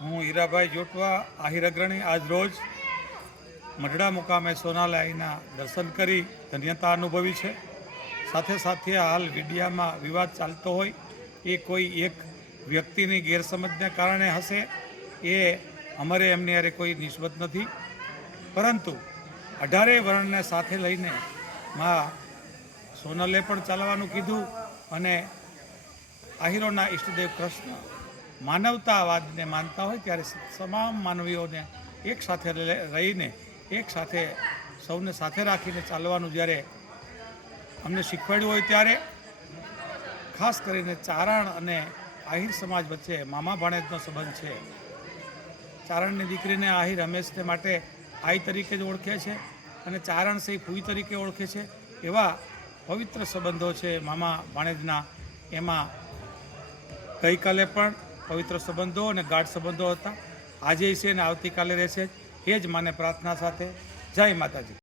હું હીરાભાઈ જોટવા આહિર અગ્રણી આજ રોજ મઢડા મુકામે સોનાલાઈના દર્શન કરી ધન્યતા અનુભવી છે। સાથે સાથે હાલ મીડિયામાં વિવાદ ચાલતો હોય એ કોઈ એક વ્યક્તિની ગેરસમજને કારણે હશે, એ અમારે એમની હારે કોઈ નિસ્બત નથી, પરંતુ 18 વર્ણને સાથે લઈને માં સોનલે પણ ચાલવાનું કીધું અને આહિરોના ઈષ્ટદેવ કૃષ્ણ માનવતાવાદને માનતા હોય ત્યારે તમામ માનવીઓને એક સાથે રહીને એક સાથે સૌને સાથે રાખીને ચાલવાનું જ્યારે અમને શીખવાડ્યું હોય ત્યારે ખાસ કરીને ચારણ અને આહિર સમાજ વચ્ચે મામા ભાણેજનો સંબંધ છે। ચારણની દીકરીને આહિર હંમેશને માટે આઈ તરીકે જ ઓળખે છે અને ચારણ સહી ફૂઈ તરીકે ઓળખે છે। એવા પવિત્ર સંબંધો છે મામા ભાણેજના। એમાં ગઈકાલે પણ પવિત્ર સંબંધો અને ગાઢ સંબંધો હતા, આજે છે અને આવતીકાલે રહેશે। એ જ માને પ્રાર્થના સાથે જય માતાજી।